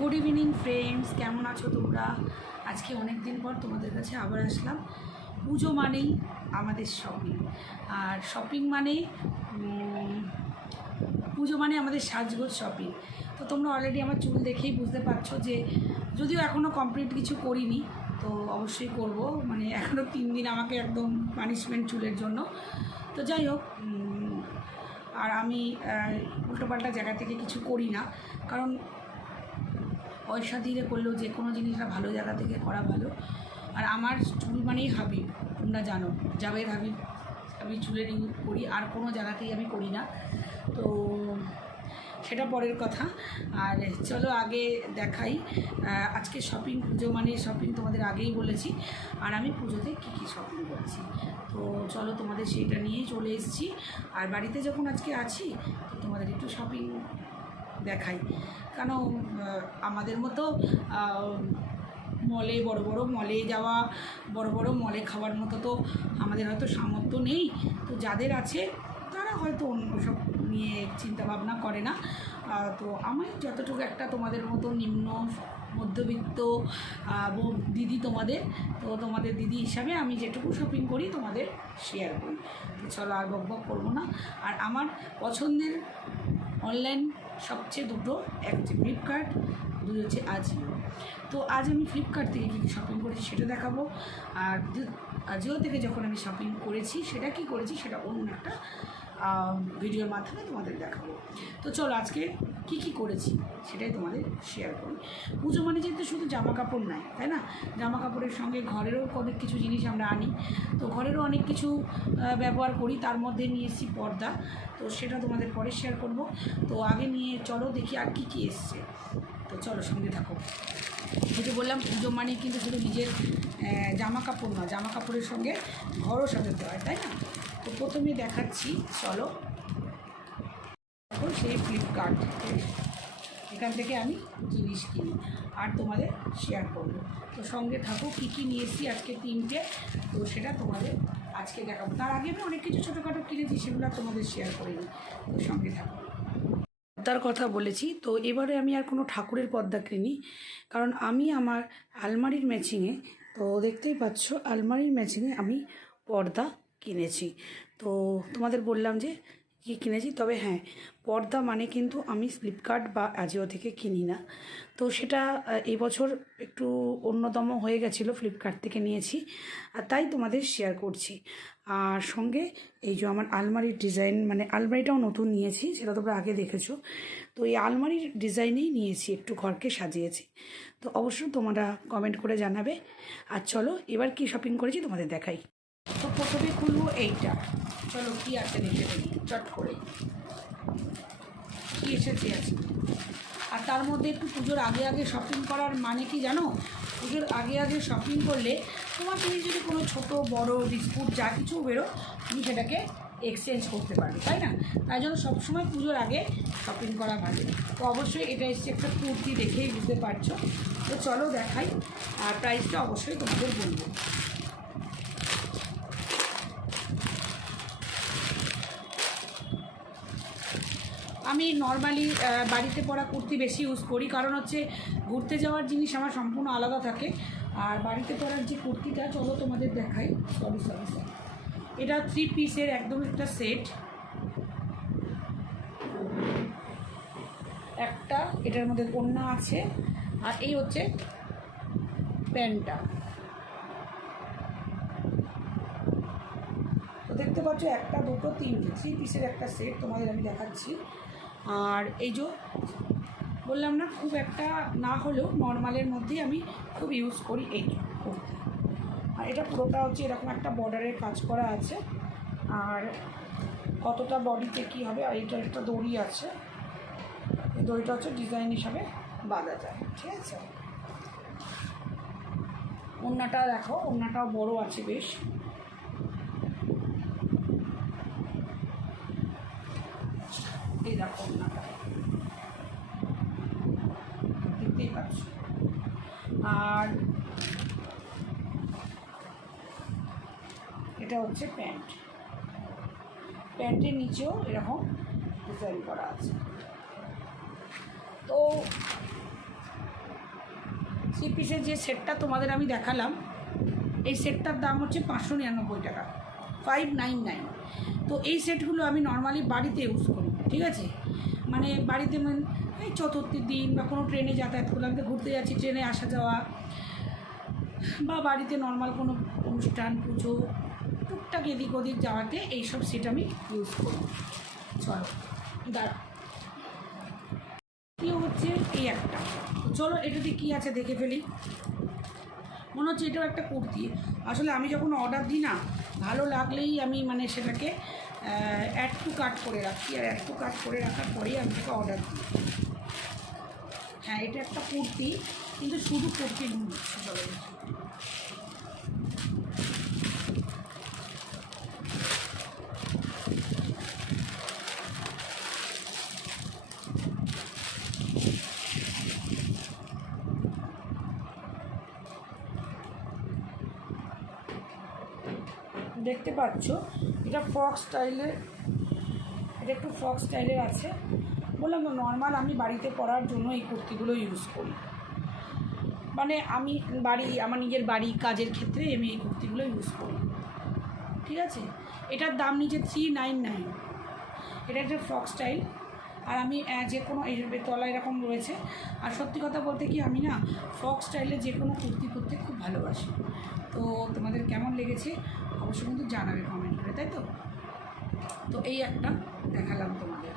Good evening friends, কেমন আছো তোমরা? আজকে অনেক দিন পর তোমাদের কাছে আবার আসলাম। পুজো মানেই আমাদের শপিং আর শপিং মানে পুজো মানে আমাদের সাজগোজ শপিং তো তোমরা অলরেডি আমার চুল দেখেই বুঝতে পারছ যে, যদিও এখনও কমপ্লিট কিছু করিনি, তো অবশ্যই করব। মানে এখনও তিন দিন আমাকে একদম পানিশমেন্ট চুলের জন্য। তো যাই হোক আর আমি উল্টোপাল্টা জায়গা থেকে কিছু করি না। কারণ পয়সা দিয়ে করলেও যে কোনো জিনিসটা ভালো জায়গা থেকে করা ভালো। আর আমার চুল মানেই হাবিব, তোমরা জানো। জাবের হাবিব আমি চুলের ইউজ করি, আর কোনো জায়গাতেই আমি করি না। তো সেটা পরের কথা। আর চলো আগে দেখাই আজকে শপিং পুজো মানে শপিং তোমাদের আগেই বলেছি। আর আমি পুজোতে কী কী শপিং করেছি। তো চলো তোমাদের সেইটা নিয়েই চলে এসেছি। আর বাড়িতে যখন আজকে আছি তোমাদের একটু শপিং দেখাই। কেন আমাদের মতো মলে বড় বড়, মলে যাওয়া, বড় বড় মলে খাওয়ার মতো তো আমাদের হয়তো সামর্থ্য নেই। তো যাদের আছে, তারা হয়তো অন্য সব নিয়ে চিন্তা ভাবনা করে না। তো আমি যতটুকু একটা তোমাদের মতো নিম্ন মধ্যবিত্ত দিদি তোমাদের, তো তোমাদের দিদি হিসাবে আমি যেটুকু শপিং করি, তোমাদের শেয়ার করি। চলো আর বক বক করব না। আর আমার পছন্দের অনলাইন সবচেয়ে দুটো, এক হচ্ছে ফ্লিপকার্ট দুই হচ্ছে আজিও তো আজ আমি ফ্লিপকার্ট থেকে কী শপিং করেছি সেটা দেখাবো। আর আজিও থেকে যখন আমি শপিং করেছি, সেটা কি করেছি সেটা অন্য একটা ভিডিওর মাধ্যমে তোমাদের দেখাবো। তো চলো আজকে কি কি করেছি সেটাই তোমাদের শেয়ার করি। পুজো মানে যেহেতু শুধু জামা কাপড় নাই, তাই না? জামা কাপড়ের সঙ্গে ঘরেরও অনেক কিছু জিনিস আমরা আনি। তো ঘরেরও অনেক কিছু ব্যবহার করি, তার মধ্যে নিয়ে এসেছি পর্দা। তো সেটা তোমাদের পরে শেয়ার করব। তো আগে নিয়ে চলো দেখি আর কি কি এসছে। তো চলো সঙ্গে থাকো। এই যে বললাম, পুজো মানে কিন্তু শুধু নিজের জামা কাপড় নয় জামা কাপড়ের সঙ্গে ঘরও সাজাতে হয়, তাই না? তো প্রথমে দেখাচ্ছি, চলো। এখন সেই ফ্লিপকার্ট এখান থেকে আমি জিনিস কিনি আর তোমাদের শেয়ার করব। তো সঙ্গে থাকো, কী কী নিয়েছি আজকে তিনটে, তো সেটা তোমাদের আজকে দেখাবো। তার আগে আমি অনেক কিছু ছোটোখাটো কিনেছি, সেগুলো তোমাদের শেয়ার করে নিই তো সঙ্গে থাকো। পর্দার কথা বলেছি, তো এবারে আমি আর কোনো ঠাকুরের পর্দা কিনি কারণ আমি আমার আলমারির ম্যাচিংয়ে তো দেখতেই পাচ্ছ, আলমারির ম্যাচিংয়ে আমি পর্দা কিনেছি। তো তোমাদের বললাম যে কি কিনেছি? তবে হ্যাঁ পর্দা মানে কিন্তু আমি ফ্লিপকার্ট বা আজিও থেকে কিনি না। তো সেটা এবছর একটু অন্যতম হয়ে গেছিল ফ্লিপকার্ট থেকে নিয়েছি। আর তাই তোমাদের শেয়ার করছি। আর সঙ্গে এই যে আমার আলমারির ডিজাইন মানে আলমারিটাও নতুন নিয়েছি, সেটা তোমরা আগে দেখেছ। তো এই আলমারির ডিজাইনেই নিয়েছি, একটু ঘরকে সাজিয়েছি। তো অবশ্যই তোমরা কমেন্ট করে জানাবে। আর চলো, এবার কি শপিং করেছি তোমাদের দেখাই। তো প্রথমে খুলবো এইটা। চলো, কি আছে দেখে দেখি। চট করে। কি এসেছে আছে। আর তার মধ্যে একটু পুজোর আগে আগে শপিং করার মানে কি জানো? পুজোর আগে আগে শপিং করলে তোমার তুমি যদি কোনো ছোট, বড়, বিস্কুট, যা কিছু বেরো তুমি সেটাকে এক্সচেঞ্জ করতে পারবে, তাই না? তাই জন্য সবসময় পুজোর আগে শপিং করা ভালো। তো অবশ্যই এটা এসছে একটা কুর্তি দেখেই বুঝতে পারছ। তো চলো দেখাই। আর প্রাইসটা অবশ্যই তোমাদের বলব। আমি নর্মালি বাড়িতে পরা কুর্তি বেশি ইউজ করি। কারণ হচ্ছে ঘুরতে যাওয়ার জিনিস আমার সম্পূর্ণ আলাদা থাকে। আর বাড়িতে পরার যে কুর্তিটা, চলো তোমাদের দেখাই। সরি সরি সরি এটা থ্রি পিসের একদম একটা সেট একটা, এটার মধ্যে কন্যা আছে। আর এই হচ্ছে প্যান্টটা। তো দেখতে পাচ্ছ একটা, দুটো, তিনটে। থ্রি পিসের একটা সেট তোমাদের আমি দেখাচ্ছি। আর এই যে বললাম না, খুব একটা না হলেও নর্মালের মধ্যেই আমি খুব ইউজ করি এই কুর্তি। আর এটা পুরোটা হচ্ছে এরকম একটা বর্ডারের কাজ করা আছে। আর কতটা বডিতে কী হবে, আর এটা একটা দড়ি আছে। এই দড়িটা হচ্ছে ডিজাইন হিসাবে বাঁধা যায়, ঠিক আছে? ওড়নাটা দেখো, ওড়নাটাও বড় আছে বেশ। দেখো ওড়নাটা দেখতেই পাচ্ছ। আর এটা হচ্ছে প্যান্ট। প্যান্টের নিচেও এরকম ডিজাইন করা আছে। তো পিসের যে সেটটা তোমাদের আমি দেখালাম, এই সেটটার দাম হচ্ছে পাঁচশো নিরানব্বই টাকা ফাইভ নাইন নাইন তো এই সেটগুলো আমি নর্মালি বাড়িতে ইউজ করি, ঠিক আছে? মানে বাড়িতে মানে এই চতুর্থীর দিন বা কোনো ট্রেনে যাতায়াত করলাম, তো ঘুরতে যাচ্ছি ট্রেনে আসা যাওয়া, বা বাড়িতে নর্মাল কোনো অনুষ্ঠান, পুজো, টুকটাক এদিক ওদিক যাওয়াতে এইসব সেট আমি ইউজ করি। চলো দাঁড়া হচ্ছে? এই একটা। চলো এটাতে কী আছে দেখে ফেলি। মনে হচ্ছে এটাও একটা কুর্তি। আসলে আমি যখন অর্ডার দিই না, ভালো লাগলেই আমি মানে সেটাকে অ্যাড টু কাট করে রাখি। আর অ্যাড টু কাট করে রাখার পরেই আমি সেটা অর্ডার দিই। হ্যাঁ এটা একটা কুর্তি, কিন্তু শুধু কুর্তি দেখতে পাচ্ছ, এটা ফ্রক স্টাইলের এটা একটু ফ্রক স্টাইলের আছে। বললাম তো নর্মাল আমি বাড়িতে পরার জন্য এই কুর্তিগুলো ইউজ করি। মানে আমি বাড়ি, আমার নিজের বাড়ি কাজের ক্ষেত্রে আমি এই কুর্তিগুলো ইউজ করি। ঠিক আছে? এটার দাম নিচে থ্রি নাইন নাইন এটা একটা ফ্রক স্টাইল। আর আমি যে কোনো এই তলা এরকম রয়েছে। আর সত্যি কথা বলতে কি, আমি না ফ্রক স্টাইলে যে কোনো কুর্তি পরতে খুব ভালোবাসি। তো তোমাদের কেমন লেগেছে অবশ্যই কিন্তু জানাবে কমেন্ট করে, তাই তো? তো এই একটা দেখালাম তোমাদের।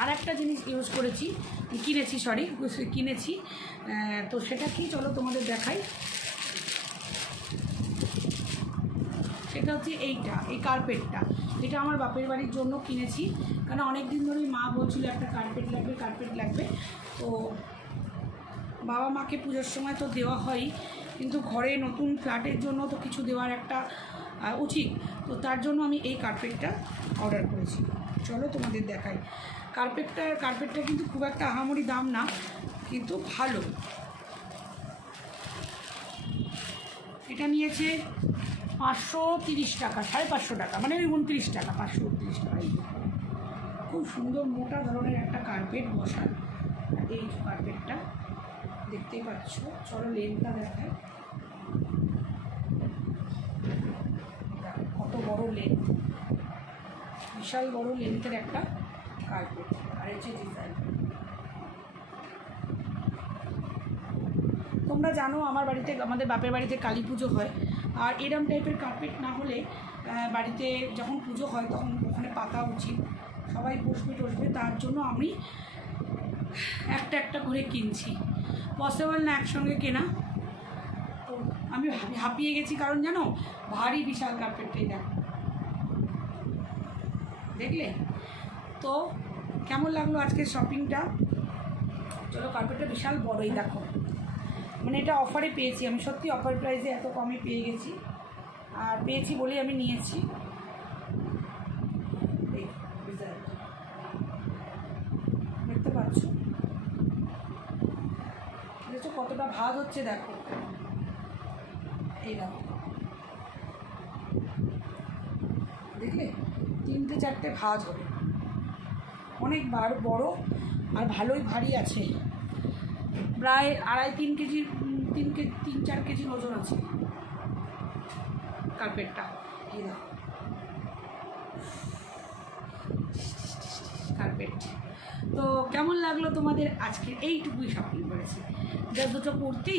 আর একটা জিনিস ইউজ করেছি, কিনেছি সরি কিনেছি তো সেটা কি, চলো তোমাদের দেখাই। সেটা হচ্ছে এইটা, এই কার্পেটটা এটা আমার বাপের বাড়ির জন্য কিনেছি। কারণ অনেক দিন ধরেই মা বলছিল, একটা কার্পেট লাগবে কার্পেট লাগবে। তো বাবা মাকে পুজোর সময় তো দেওয়া হয় কিন্তু ঘরে নতুন ফ্ল্যাটের জন্য তো কিছু দেওয়ার একটা উচিত। তো তার জন্য আমি এই কার্পেটটা অর্ডার করেছি। চলো তোমাদের দেখাই। কার্পেটটা কার্পেটটা কিন্তু খুব একটা আহামরি দাম না, কিন্তু ভালো। এটা নিয়েছে পাঁচশো তিরিশ টাকা, সাড়ে পাঁচশো টাকা মানে ওই উনত্রিশ টাকা, পাঁচশো উনত্রিশ টাকা। খুব সুন্দর মোটা ধরনের একটা কার্পেট বসার এই কার্পেটটা দেখতেই পাচ্ছ। চলো লেনটা দেখায় দেখো, কত বড় লেন বিশাল বড় লেন্থের একটা কার্পেট আর যে ডিজাইন তোমরা জানো, আমার বাড়িতে, আমাদের বাপের বাড়িতে কালী পুজো হয়। আর এরম টাইপের কার্পেট না হলে বাড়িতে যখন পুজো হয় তখন ওখানে পাতা উচিত। সবাই বসবে টসবে, তার জন্য আমি একটা একটা করে কিনছি। পসিবল না একসঙ্গে কেনা। তো আমি হাঁপিয়ে গেছি, কারণ জানো, ভারী বিশাল কার্পেটটাই দেখো দেখলে? তো কেমন লাগল আজকের শপিংটা চলো কার্পেটটা বিশাল বড়ই, দেখো। মানে এটা অফারে পেয়েছি আমি সত্যি অফার প্রাইসে এত কমে পেয়ে গেছি। আর পেয়েছি বলেই আমি নিয়েছি। দেখতে পাচ্ছ? দেখছ কতটা ভাগ হচ্ছে দেখো। এই দেখো। দেখলে? তিনটে চারটে ভাজ হবে। অনেক বার বড় আর ভালোই ভারী আছে। প্রায় আড়াই তিন কেজি উম, তিন কেজি তিন, চার কেজি ওজন আছে। কার্পেটটা কার্পেট তো কেমন লাগল তোমাদের আজকে এইটুকুই শপিং করেছি। যা দুটো কুর্তি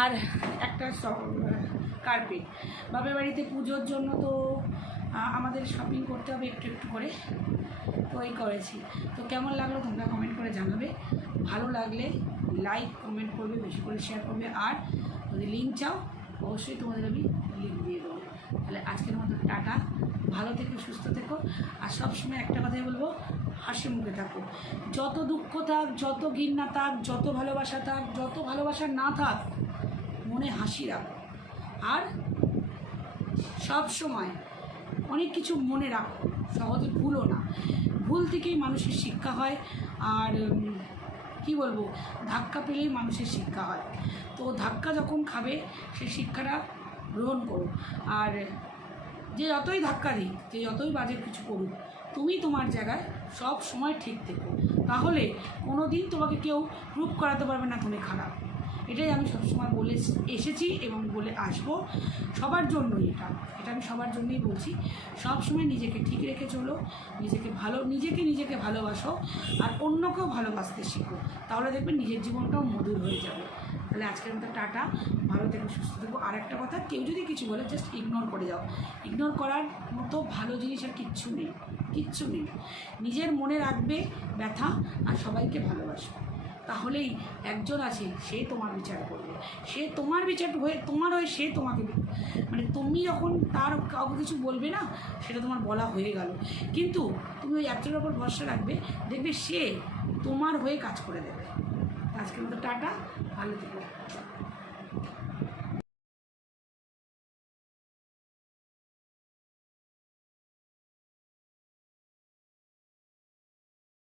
আর একটা কার্পেট বাপের বাড়িতে পুজোর জন্য তো আমাদের শপিং করতে হবে একটু একটু করে। তো এই করেছি। তো কেমন লাগল তোমরা কমেন্ট করে জানাবে। ভালো লাগলে লাইক কমেন্ট করবে, বেশি করে শেয়ার করবে, আর যদি লিঙ্ক চাও, অবশ্যই তোমাদের আমি লিঙ্ক দিয়ে দেবো। তাহলে আজকের মতো টাটা, ভালো থেকো, সুস্থ থেকো, আর সবসময় একটা কথাই বলব, হাসি মুখে থাকো। যত দুঃখ থাক, যত ঘৃণা থাক, যত ভালোবাসা থাক, যত ভালোবাসা না থাক, মনে হাসি রাখো। আর সব সময় অনেক কিছু মনে রাখো, সহজে ভুলো না। ভুল থেকেই মানুষের শিক্ষা হয়, আর কি বলব, ধাক্কা পেলেই মানুষের শিক্ষা হয়। তো ধাক্কা যখন খাবে সেই শিক্ষাটা গ্রহণ করো আর যে যতই ধাক্কা দিই যে যতই বাজে কিছু করুক, তুমি তোমার জায়গায় সব সময় ঠিক থেকো। তাহলে কোনো দিন তোমাকে কেউ প্রুভ করাতে পারবে না তুমি খারাপ। এটাই আমি সবসময় বলে এসেছি এবং বলে আসব। সবার জন্যই এটা। এটা আমি সবার জন্যই বলছি। সবসময় নিজেকে ঠিক রেখে চলো, নিজেকে ভালো, নিজেকে নিজেকে ভালোবাসো আর অন্যকেও ভালোবাসতে শিখো। তাহলে দেখবে নিজের জীবনটাও মধুর হয়ে যাবে। তাহলে আজকের মতো টাটা। ভালো থেকো, সুস্থ থেকো। আর একটা কথা, কেউ যদি কিছু বলে জাস্ট ইগনোর করে যাও। ইগনোর করার মতো ভালো জিনিস আর কিচ্ছু নেই। কিচ্ছু নেই। নিজের মনে রাখবে ব্যথা আর সবাইকে ভালোবাসবে। তাহলেই একজন আছে, সে তোমার বিচার করবে। সে তোমার বিচার হয়ে, তোমার হয়ে সে তোমাকে মানে তুমি যখন তার কাউকে কিছু বলবে না, সেটা তোমার বলা হয়ে গেল। কিন্তু তুমি ওই একজনের ওপর ভরসা রাখবে, দেখবে সে তোমার হয়ে কাজ করে দেবে। আজকের মতো টাটা, ভালো থেকো।